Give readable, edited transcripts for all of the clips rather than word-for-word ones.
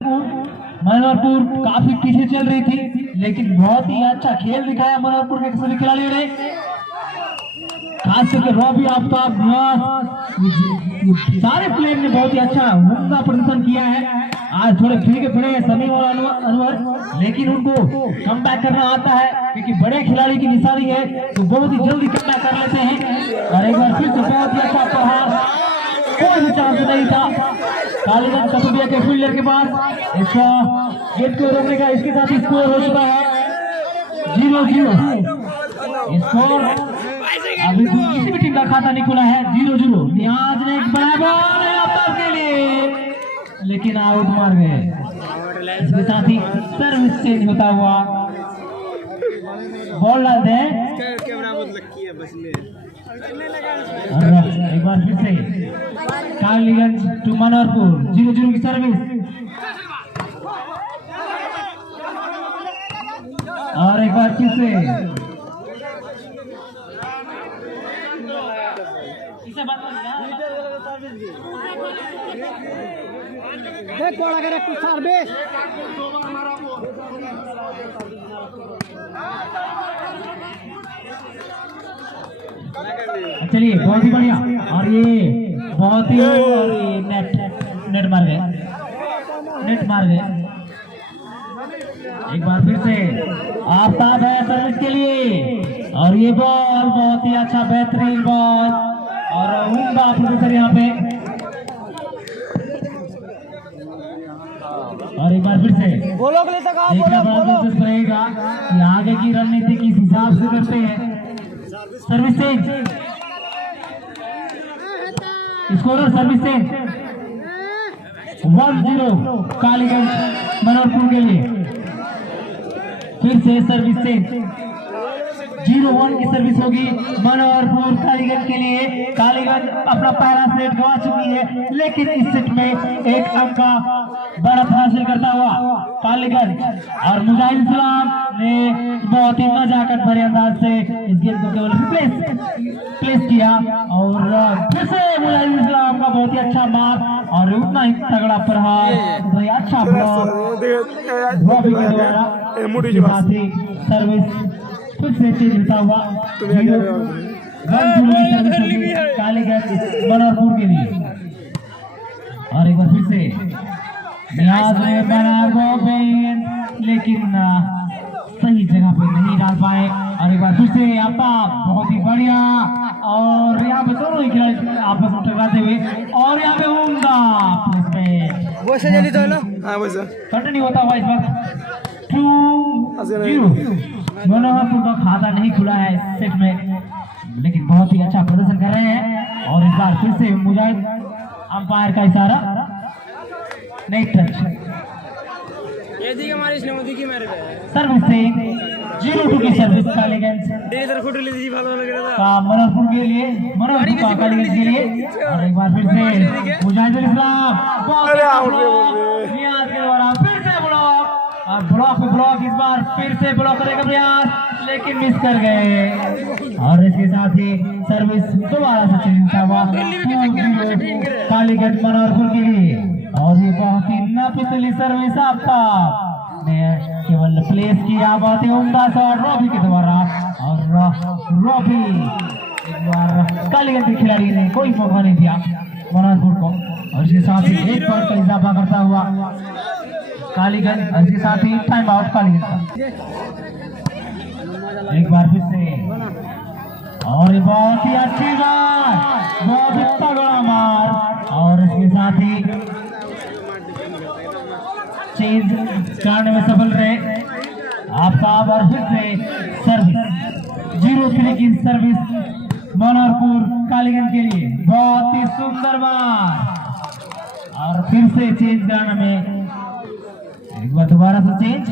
मनोहरपुर काफी पीछे चल रही थी, लेकिन बहुत ही अच्छा खेल दिखाया मनोहरपुर के सभी खिलाड़ियों ने, खास करके रॉबी आफ्ताब, सारे प्लेयर ने बहुत ही अच्छा उम्दा प्रदर्शन किया है। आज थोड़े फीके पड़े हैं समीम और अनवर, लेकिन उनको कम बैक करना आता है, क्योंकि बड़े खिलाड़ी की निशानी है तो बहुत ही जल्दी कम बैक कर लेते हैं। और एक बार फिर से बहुत ही अच्छा प्रहार, कोई भी चांस नहीं था कालीगंज कस्बे के फील्डर के पास इसका गेट को रोकने का। इसके साथ स्कोर हो चुका है 0-0 स्कोर। अभी किसी भी टीम का खाता नहीं खुला है, 0-0। नियाज ने एक बड़ा बॉल है आफ्ताब के लिए, लेकिन आउट मार गए। इसके साथ ही सर्विस चेंज होता हुआ बॉल डालते हैं। एक बार फिर से कालीगंज टू मनोहरपुर 0-0 की सर्विस। और एक बार फिर से चलिए, बहुत ही बढ़िया। और ये बहुत ही नेट मार गए, एक बार फिर से आफ्ताब है सर्विस के लिए, और ये बॉल बहुत ही अच्छा बेहतरीन बॉल और उम्दा प्रोड्यूसर यहाँ पे। और एक बार फिर से देखना बड़ा दिलचस्प रहेगा कि आगे की रणनीति किस हिसाब से करते हैं। Service change, scorer service change 1-0 Kaliganj Manoharpur के लिए। फिर से सर्विस चेंज 0-1 की सर्विस होगी मनोहरपुर कालीगंज के लिए। कालीगंज अपना पहला सेट गवा चुकी है, लेकिन इस सेट में एक अंक का बढ़त हासिल करता हुआ कालीगंज। और मुजाहिद इस्लाम ने बहुत ही नजाकत भरे अंदाज से इस गेम को केवल प्लेस किया, और फिर से मुजाहिद इस्लाम का बहुत ही अच्छा मार और उतना ही तगड़ा प्रहार, बहुत ही अच्छा ब्लॉक रॉबी के द्वारा। सर्विस फिर से चेंज होता हुआ कालीगंज मनोहरपुर के लिए। और एक बार फिर से नियाज ने बना गोविंद, लेकिन सही जगह पे नहीं डाल पाए। और एक बार फिर से आफ्ताब, बहुत ही बढ़िया। और यहाँ पे दोनों ही खिलाड़ी आपस में टकराते हुए, और यहाँ पे उम्दा कंटिन्यू होता हुआ इस वक्त 2-0। मनोहरपुर का खाता नहीं खुला है इस सेट में, लेकिन बहुत ही अच्छा प्रदर्शन कर रहे हैं। और इस बार फिर से मुजाहिद, अंपायर का इशारा, नहीं टच। सर्विस से 0-2 की सर्विस कालीगंज का मनोहरपुर के लिए, मनोहरपुर का कालीगंज के लिए। और एक बार फिर से मुजाहिद इस्लाम नियाज के द्वारा फिर से ब्लॉक, और ब्लॉक इस बार फिर से ब्लॉक करेगा प्रयास, लेकिन मिस कर गए। और इसके साथ ही सर्विस दोबारा से चेंज हुआ कालीगंज मनोहरपुर के लिए। और ये बहुत ही नापितली सर्विस आफ्ताब ने केवल प्लेस किया, बहुत ही उम्दा शॉट रॉबी के द्वारा। और रॉबी एक बार कालीगंज के खिलाड़ी ने कोई मौका नहीं दिया मनोहरपुर को। और इसके साथ ही एक पॉइंट का इजाफा करता हुआ कालीगंज, और इसके साथ ही टाइम आउट कालीगंज का। एक बार फिर से, और बहुत ही अच्छी बात, बहुत ही तगड़ा मार। और इसके साथ ही चेंज करने में सफल रहे आफ्ताब। और फिर से सर्विस 0-3 की सर्विस मनोहरपुर कालीगंज के लिए, बहुत ही सुंदर मार। और फिर से चेंज कराने में, एक बार दोबारा से चेंज,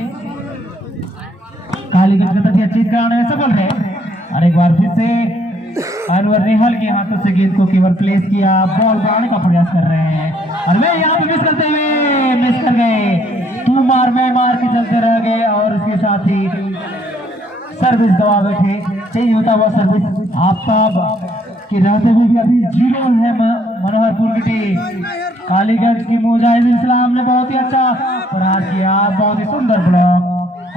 कालीगंज का तकिया चेंज कराने में सफल रहे। और एक बार फिर से अनवर निहल के हाथों से गेंद को केवल प्लेस किया, बॉल बढ़ाने का प्रयास कर रहे हैं। और वे यहाँ पे मिस करते हुए मिस कर गए, तू मार मैं मार के चलते रह गए। और इसके साथ ही सर्विस गवा बैठे, चेंज होता हुआ सर्विस आफ्ताब के रहते हुए भी अभी 0 है मनोहरपुर की टीम। कालीगंज की मुजाहिदीन इस्लाम ने बहुत ही अच्छा प्रहार किया, बहुत ही सुंदर ब्लॉक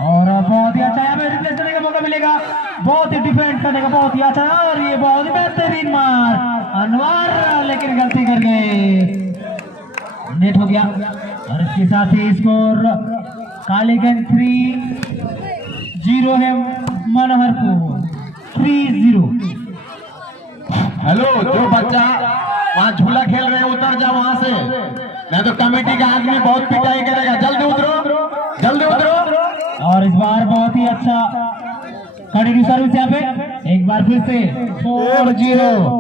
और बहुत ही अच्छा यहाँ पे रिप्लेस करने का मौका मिलेगा, बहुत ही डिफेंड करने का बहुत ही अच्छा और ये बहुत ही बेहतरीन मार अनवर, लेकिन गलती कर गए, नेट हो गया और इसके साथ ही स्कोर कालीगंज 3-0 है, मनोहरपुर 3-0। हेलो, जो बच्चा वहाँ झूला खेल रहे हैं उतर जा वहाँ से, नहीं तो कमेटी का आदमी बहुत पिटाई करेगा। जल्दी उतरो, जल्दी उतरो। और इस बार बहुत ही अच्छा कंटिन्यू सर्विस यहाँ पे, एक बार फिर से 4-0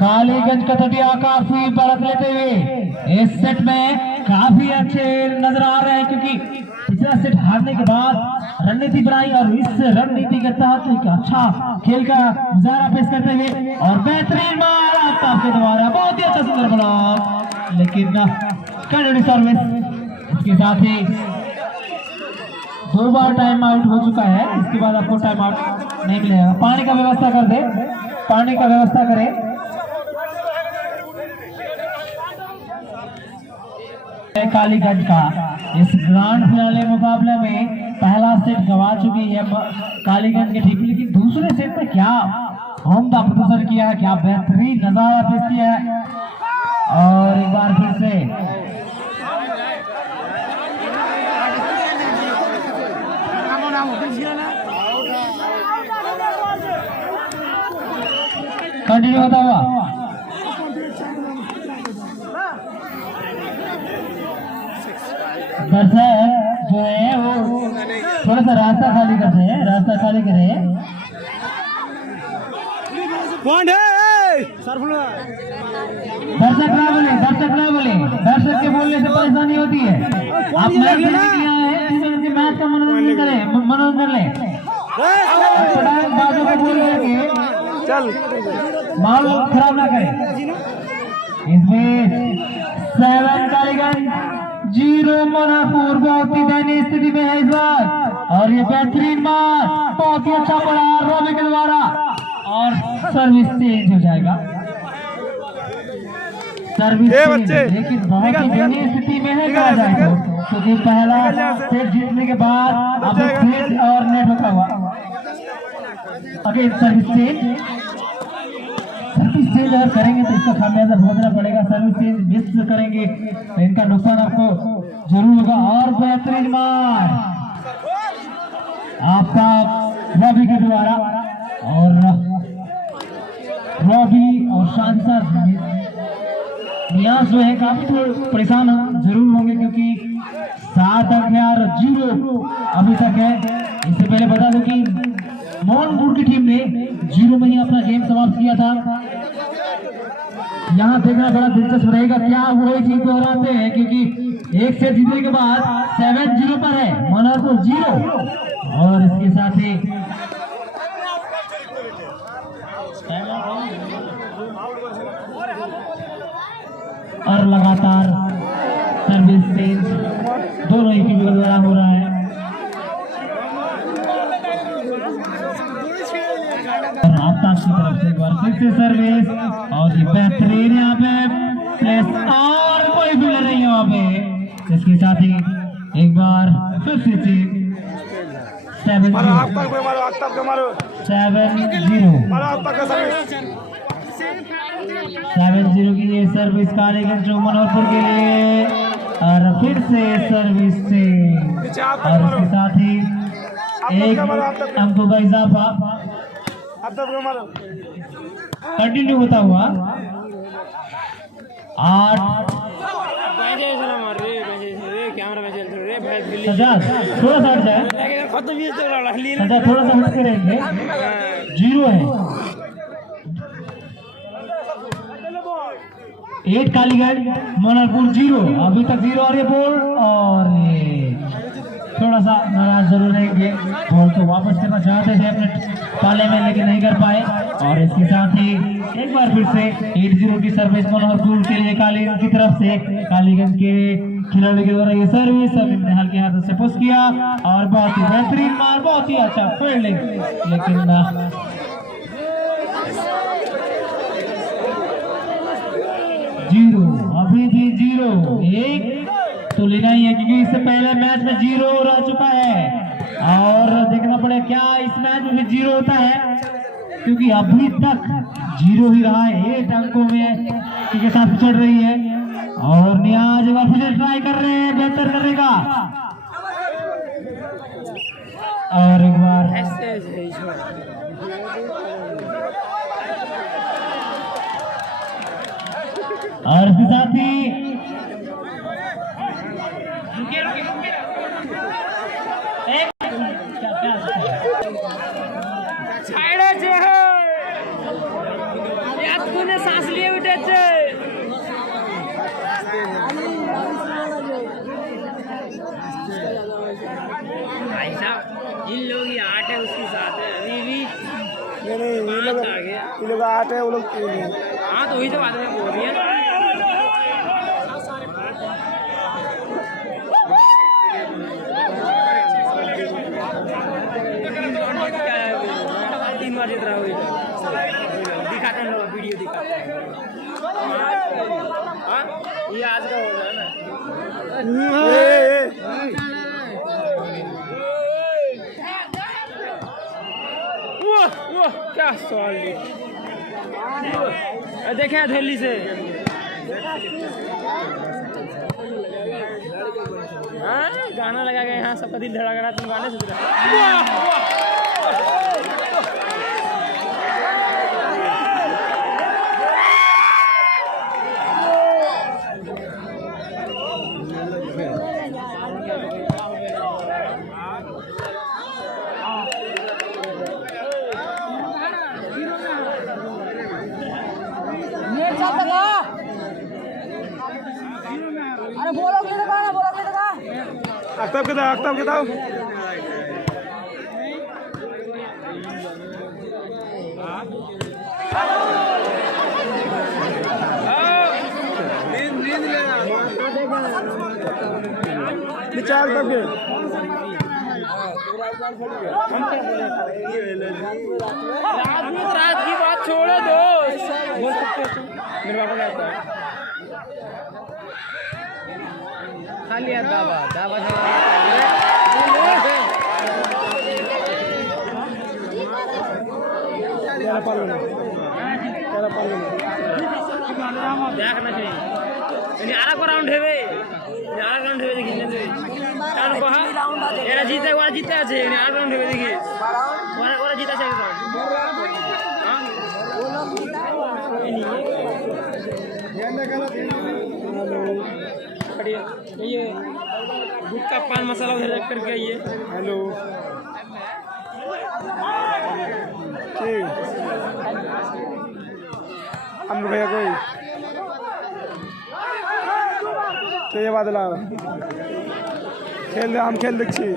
कालीगंज कथटिया काफी बढ़त लेते हुए इस सेट में काफी अच्छे नजर आ रहे हैं, क्योंकि पिछला सेट हारने के बाद रणनीति बनाई और इस रणनीति के तहत एक अच्छा खेल का मुजाहरा पेश करते हुए और बेहतरीन मार आफ्ताब के द्वारा, बहुत ही अच्छा सुंदर ब्लॉक, लेकिन कंटिन्यू सर्विस। इसके साथ ही 2 बार टाइम आउट हो चुका है, इसके बाद आपको टाइम आउट नहीं मिलेगा। पानी का व्यवस्था कर दे, पानी का व्यवस्था करें। कालीगंज का इस ग्रांड फिनाले मुकाबले में पहला सेट गवा चुकी है कालीगंज की टीम, लेकिन दूसरे सेट में क्या उम्दा प्रदर्शन किया है, क्या बेहतरीन नजारा पेश किया है और एक बार फिर से कंटिन्यू होता हुआ दर्शक जो है वो थोड़ा सा रास्ता खाली करते हैं, रास्ता खाली करें। दर्शक ना बोले, दर्शक ना बोले, दर्शक के बोलने से परेशानी होती है। आप मैच देखने के लिए आए हैं, मैच का मनोरंजन करें, मनोरंजन लें। बातों को बोल के माहौल खराब ना करें। इसमें 7 कालीगंज 0 मनोहरपुर बहुत ही दयनीय स्थिति में है इस बार, और ये बेहतरीन मार बहुत ही अच्छा पड़ा रवि के द्वारा और सर्विस चेंज हो जाएगा, सर्विस चेंज, लेकिन बहुत ही दयनीय स्थिति में है कहा जाए तो, क्योंकि पहला सेट जीतने के बाद अब फिर और नेट होता हुआ अगेन सर्विस चेंज अगर करेंगे तो इसका खामियाजा भुगतना पड़ेगा। सर्विस चेंज मिस करेंगे तो इनका नुकसान आपको जरूर होगा। और बेहतरीन मार आपका रवि के द्वारा, और रवि और शानदार नियाज जो है काफी परेशान जरूर होंगे, क्योंकि 7 अंक है और 0 अभी तक है। इससे पहले बता दूं कि मोहनपुर की टीम ने 0 में ही अपना गेम समाप्त किया था। यहाँ देखना बड़ा दिलचस्प रहेगा क्या वो चीज दोहराते हैं, क्योंकि एक सेट जीतने के बाद 7-0 पर है मनोहरपुर 0, और इसके साथ ही और लगातार सर्विस चेंज दोनों ही टीम द्वारा हो रहा है। आफ्ताब की तरफ से एक बार फिर से सर्विस, और ये बेहतरीन यहाँ पे प्लेस, और कोई फील्डर नहीं है वहाँ पे। इसके साथ ही एक बार फिर से 7-0 की ये सर्विस कालीगंज मनोहरपुर के लिए, और फिर से सर्विस से, और इसके साथ ही एक अंकों का इजाफा कंटिन्यू होता हुआ 8। थोड़ा सा हट जाए, थोड़ा सा हट के रहेंगे, 0 है। 8 कालीगंज मनोहरपुर 0, अभी तक 0, और ये बॉल, और ये थोड़ा सा नाराज जरूर रहेंगे, बॉल तो वापस करना चाहते थे अपने पाले में लेकिन नहीं कर पाए। और इसके साथ ही एक बार फिर से 8-0 की सर्विस मनोहरपुर के लिए कालीगंज की तरफ से, कालीगंज के खिलाड़ी के द्वारा ये सर्विस हमने हल्के हाथों से पुश किया, और बहुत ही बेहतरीन मार, बहुत ही अच्छा फील्डिंग, लेकिन 0 अभी भी 0 1 तो लेना ही है, क्योंकि इससे पहले मैच में 0 रह चुका है। और देखना पड़ेगा क्या इस मैच में भी 0 होता है, क्योंकि अभी तक 0 ही रहा है। 8 अंकों में के साथ चढ़ रही है। और नियाज एक बार फिर ट्राई कर रहे हैं बेहतर करने का, और एक बार और इसके साथ ही सांस लिए उठे भाई साहब, इन लोग ही 8 है, उसके साथ है अभी भी ये लोग 8 है, वो लोग 3 है। हाँ तो वही तो बात में बोल रही है। जीत रहा दिखाते हैं लोग, वीडियो दिखाते हैं। ये आज का हो रहा है ना। वो क्या सॉलिड देखे दिल्ली से। हाँ गाना लगा के यहाँ सबका दिल धड़क रहा, तुम गाने सुन रहे। अरे बोलो कि ना बोलो कि ना अख्ताब के दाव विचार करके रात की बात छोड़ो दोस्त, बोल सकते हो मेरे पापा कहता है खाली दावा दावा देखना चाहिए। 11 राउंड है भाई, 11 राउंड है देखिए कान कहा एरा जीते वाला जीते আছে 8 राउंड है देखिए ওরা জিতে আছে बढ़िया। ये गुटका पान मसाला उधर रख करके आइए। हेलो ठीक हम भैया कोई तो ये बादल खेल हम खेल देखी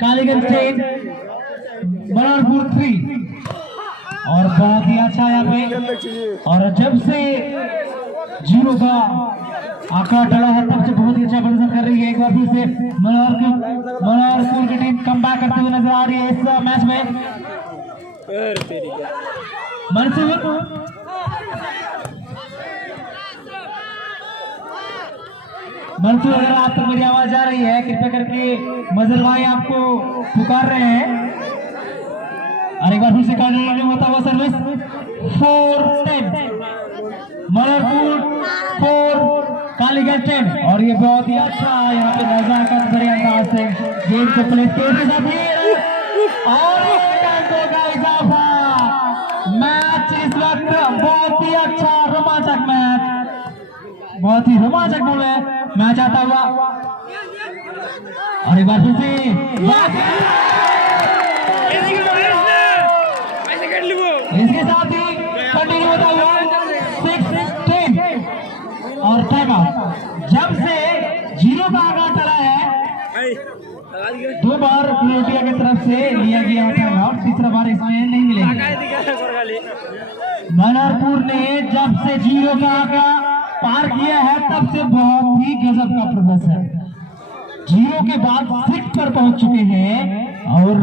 कालीगंज ट्रेन बलरामपुर 3 और बहुत ही अच्छा यहाँ पे। और जब से 0 का आंकड़ा टला है तब से बहुत ही अच्छा प्रदर्शन कर रही है। एक बार फिर से बलरामपुर की टीम कम बैक करते हुए नजर आ रही है इस मैच में। मंसूर अगर आप तक मेरी आवाज आ रही है, कृपया करके मजल भाई आपको पुकार रहे हैं। और एक बार फिर से कार्डिनल होता हुआ सर्विस 4-10 बलरामपुर 4 कालीगंज 10। और ये बहुत ही अच्छा यहाँ पे नजाकत भरे अंदाज से गेम को प्ले के साथ और अंकों का इजाफा। मैच इस वक्त बहुत ही अच्छा रोमांचक मैच, बहुत ही रोमांचक मैच आता हुआ। और एक बार फिर से इसके साथ ही कंटिन्यू होता हुआ 6-10 और टाइम आउट। जब से 0 का आंकड़ा टला है 2 बार प्लेटिया की तरफ से लिया गया टाइम आउट, तीसरा बार इसमें नहीं मिलेगा। बलरामपुर ने जब से 0 का आंकड़ा पार किया है तब से बहुत ही गजब का प्रदर्शन, 0 के बाद 6 पर पहुंच चुके हैं। और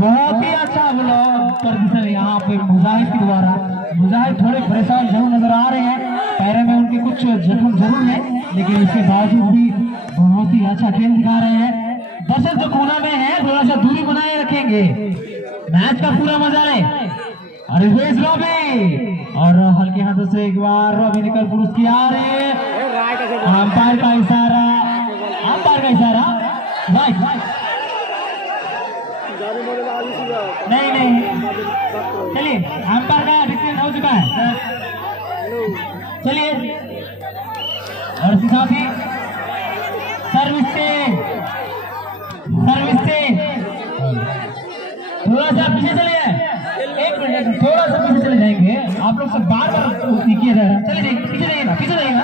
बहुत ही अच्छा ब्लॉक प्रदर्शन यहाँ पे मुजाहिद के द्वारा। मुजाहिद थोड़े परेशान जरूर नजर आ रहे हैं, पैरों में उनके कुछ जख्म जरूर है, लेकिन इसके बावजूद भी बहुत ही अच्छा खेल दिखा रहे हैं। दर्शक जो कोना में है थोड़ा सा दूरी बनाए रखेंगे, मैच का पूरा मजा ले। और रॉबी और हल्के हाथों से एक बार रॉबी निकल पुरुष की आ रही है, अंपायर का इशारा, अंपायर का इशारा, राइट नहीं नहीं, चलिए अंपायर का डिसीजन हो चुका है, चलिए। और इसके साथ ही सर्विस से थोड़ा सा पीछे चलिए, एक मिनट थोड़ा सा पीछे चले जाएंगे, आप लोग सब बार बार किया जा रहा है, चलिए पीछे जाइएगा, पीछे जाइएगा,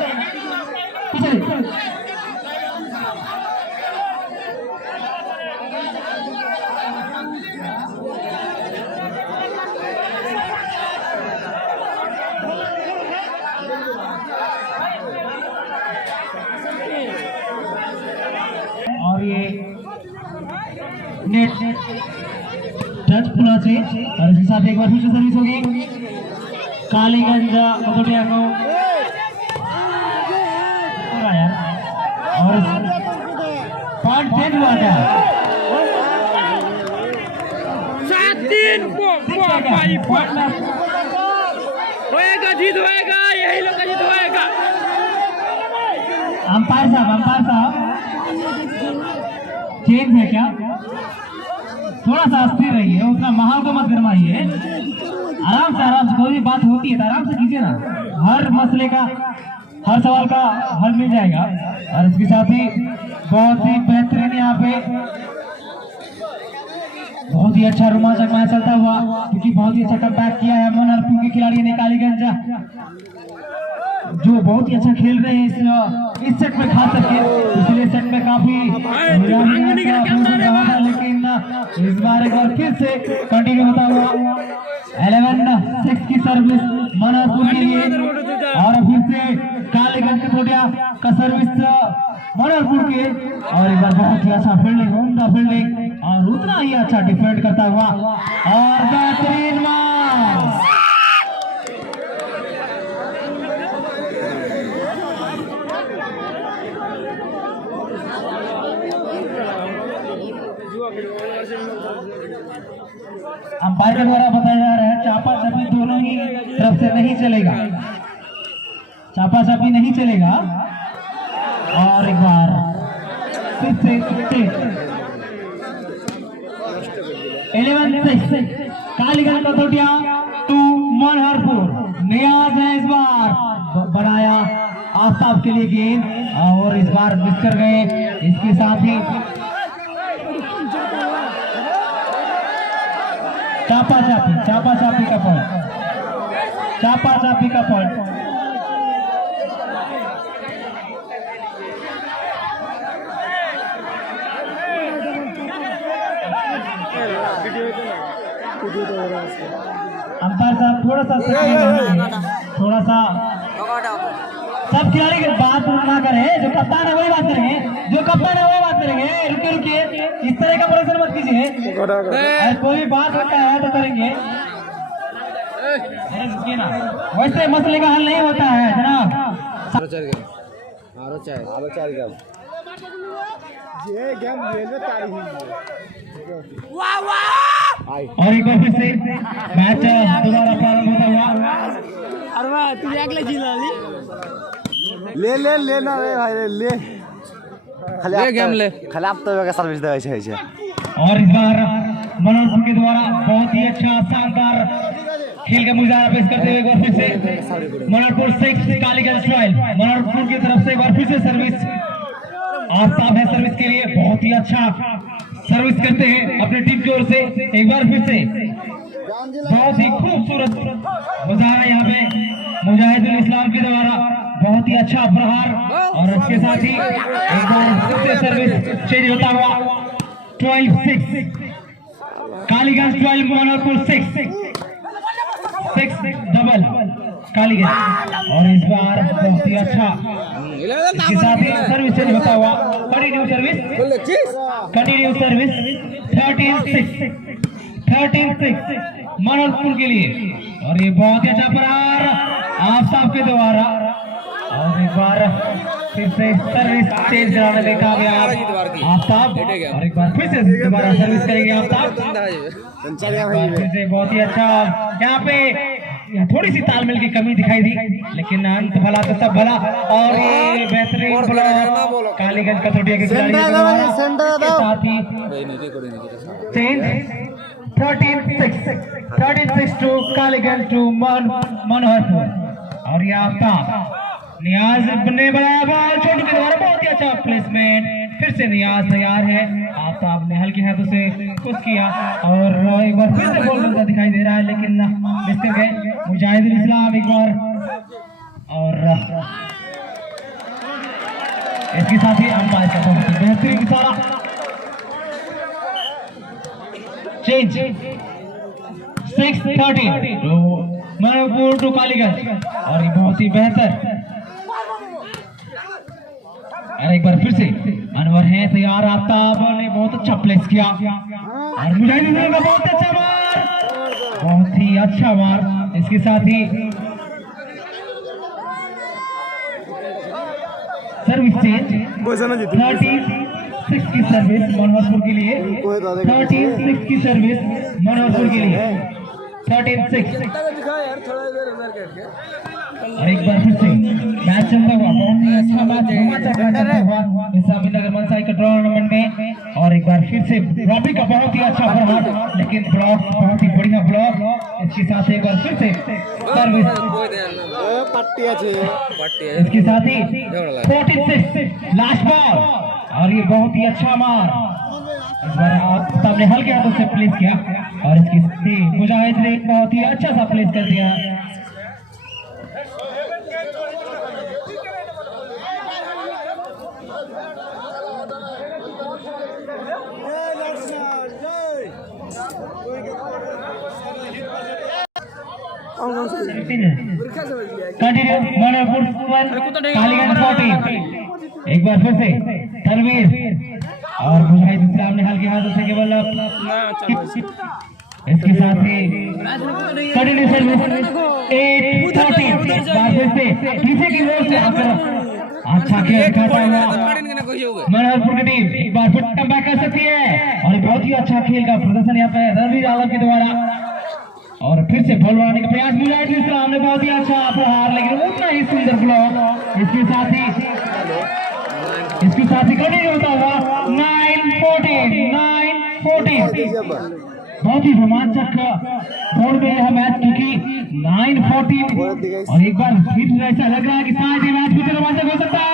पीछे जाइए। और ये नेट टच पुनः से, और इसके साथ एक बार फिर से सर्विस होगी कालीगंज मकोटिया को, और पॉइंट चेंज हुआ क्या? 7-3 होएगा, जीत होएगा, यही लोग का जीत होएगा। अंपायर साहब चेंज है क्या? थोड़ा सा अस्थिर रहिए, उतना माहौल को मत गरमाइए, आराम से कोई भी बात होती है तो आराम से कीजिए ना, हर मसले का हर सवाल का हल मिल जाएगा। और इसके साथ ही बहुत ही बेहतरीन यहाँ पे बहुत ही अच्छा रोमांचक मैच चलता हुआ, क्योंकि बहुत ही अच्छा कमबैक किया है मनहरपुर के खिलाड़ी ने कालीगंज, जो बहुत ही अच्छा खेल रहे हैं इस सेट में, खास करके पिछले सेट में काफी, लेकिन इस बार एक बार फिर से कंटिन्यू होता हुआ 11-6 की सर्विस मनहरपुर के लिए, और फिर से कालीगंज कटोटिया का सर्विस मनहरपुर के, और एक बार बहुत ही अच्छा फील्डिंग, उम्दा फील्डिंग और उतना ही अच्छा डिफेंड करता हुआ और बेहतरीन मार। अंपायर के द्वारा बताया जा रहा है चापा चापी दोनों ही तरफ से नहीं चलेगा, चापा चापी नहीं चलेगा। और एक बार फिर से 11-6 कालीगंज कटोटिया टू मनहरपुर। नियाज है इस बार बनाया आफ्ताब के लिए गेंद, और इस बार मिस कर गए। इसके साथ ही चापा चापी का पॉइंट, चापा चापी का पॉइंट। अंपायर साहब थोड़ा सा सब खिलाड़ी की बात ना करें, जो कप्तान है वही बात करेंगे, रुकिए, इस तरह का प्रदर्शन मत कीजिए, कोई भी बात होता है तो करेंगे, रुकिए ना, वैसे मसले का हल नहीं होता है जनाब। और एक बार फिर से मैच दोबारा प्रारंभ होता हुआ, अरे तुझे अगले जिला ले ना रे भाई ले खाली आप तो सर्विस देवे छै। और इस बार मनोहरपुर के द्वारा बहुत ही अच्छा शानदार खेल का मुजाहरा पेश करते हुए एक बार फिर से मनोहरपुर 6 कालीगंज रॉयल, मनोहरपुर की तरफ से एक बार फिर से सर्विस आफ्ताब है सर्विस के लिए, बहुत ही अच्छा सर्विस करते हैं अपनी टीम की ओर से। एक बार फिर से बहुत ही खूबसूरत मुजाहरा यहाँ पे मुजाहिदुल इस्लाम के द्वारा, बहुत ही अच्छा प्रहार, और इसके साथ ही एक बार फिर से सर्विस चेंज होता हुआ 12-6 कालीगंज 12 मनोहरपुर 6 डबल कालीगंज। और इस बार बहुत ही अच्छा इसके साथ ही सर्विस चेंज होता हुआ कंटिन्यू सर्विस 13-6 13-6 मनोहरपुर के लिए। और ये बहुत ही अच्छा प्रहार आफ्ताब के द्वारा, और एक बार फिर से सर्विस चेंज कराने में कामयाब आफ्ताब, और एक बार फिर से दोबारा सर्विस करेंगे आफ्ताब। फिर से बहुत ही अच्छा, यहाँ पे थोड़ी सी तालमेल की कमी दिखाई दी, लेकिन अंत भला तो सब भला। और ये बेहतरीन ब्लॉक कालीगंज कसौटिया के खिलाड़ी के द्वारा, साथ ही change 13-6 to Kaliganj to Manoharpur. और ये आफ्ताब नियाज ने बनाया बॉल छोटू के द्वारा, बहुत ही अच्छा प्लेसमेंट। फिर से नियाज तैयार है, आफ्ताब ने हल्के हाथों से पुश किया, और एक बार फिर से बॉल मिलता दिखाई दे रहा है, लेकिन मिस कर गए मुजाहिदुल इस्लाम एक बार। और इसके साथ ही अंपायर का बहुत ही बेहतरीन इशारा। Change 6-13 to Manoharpur to Kaliganj, और ये बहुत ही बेहतर। और एक बार फिर से अनवर है तैयार, आफ्ताब ने बहुत अच्छा प्लेस किया, और मुजाहिदुल का बहुत अच्छा मार, बहुत ही अच्छा मार। इसके साथ ही सर्विस चेंज 13-6 की सर्विस मनोहरपुर के लिए, 13-6 की सर्विस मनोहरपुर के लिए, 13-6। और एक बार फिर से मैच चलता हुआ, बहुत ही अच्छा मैच रोमांचक चलता हुआ इस अमीनगर मनसाई का टूर्नामेंट में। और एक बार फिर से रॉबी का बहुत ही अच्छा प्रहार, लेकिन ब्लॉक बहुत ही बढ़िया ब्लॉक। इसके साथ एक बार फिर से सर्विस, इसके साथ ही 14-6 लास्ट बॉल, और ये बहुत ही अच्छा मार। इस बार आफ्ताब ने हल्के हाथों से प्लेस किया, और इसकी मुजाहिद ने बहुत ही अच्छा सा प्लेस कर दिया। कंटिन्यू मनोहरपुर कालीगंज 14। एक बार फिर से तनवीर, और मुजाहिद इस्लाम ने हल्के हाथों से केवल, इसके साथ ही कंटिन्यू सर्विस 8-14। बार फिर से पीछे की ओर से अच्छा खेल करता हुआ मनोहरपुर की टीम एक बार फिर कम बैक कर सकती है, और बहुत ही अच्छा खेल का प्रदर्शन यहाँ पे रणवीर आलम के द्वारा। और फिर से बॉल बनाने का प्रयास, मुजाहिदुल इस्लाम ने बहुत ही अच्छा प्रहार, लेकिन उतना ही सुंदर ब्लॉक। इसके साथ ही कंटिन्यू होता हुआ 9-14 बहुत ही रोमांचक दौड़ में यह मैच, क्योंकि 9-14। और एक बार फिर ऐसा लग रहा है कि शायद ये मैच फिर से रोमांचक हो सकता है।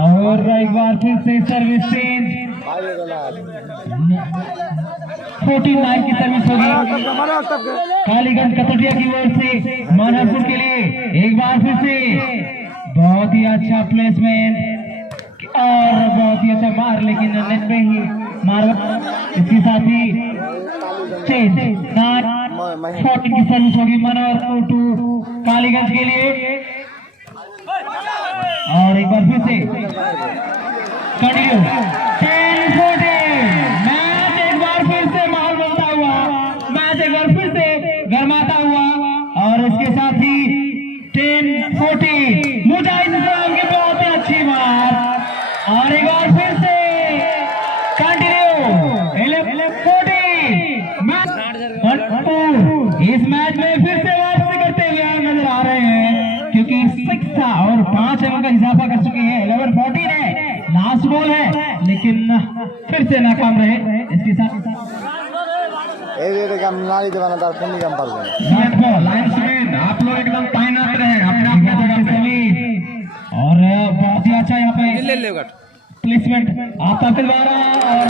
और एक बार फिर से सर्विस चेंज 14-9 की सर्विस होगी कालीगंज कसौटिया की ओर से मनोहरपुर के लिए। एक बार फिर से बहुत ही अच्छा प्लेसमेंट, और बहुत ही अच्छा मार, लेकिन नेट में ही मार। इसके साथ ही 9-14 की सर्विस होगी मनोहरपुर टू कालीगंज के लिए। और एक बार फिर से कंटिन्यू 10-14 मैच एक बार फिर से माहौल बनता हुआ, मैच एक बार फिर से गरमाता हुआ। और इसके साथ ही 10-14 मुजाहिद इस्लाम की बहुत ही अच्छी मार, और एक बार फिर से कंटिन्यू 11-14 मैच। इस मैच में फिर से वापसी करते हुए नजर आ रहे हैं, क्योंकि 6 था और 5 अंक का इजाफा कर चुके हैं। 11-14 है, लास्ट बॉल है, लेकिन फिर से नाकाम रहे। इसके साथ आप लोग एकदम तैनात रहे अपने अपने जगह पे, और बहुत ही अच्छा यहाँ पे प्लेसमेंट आपका के द्वारा। और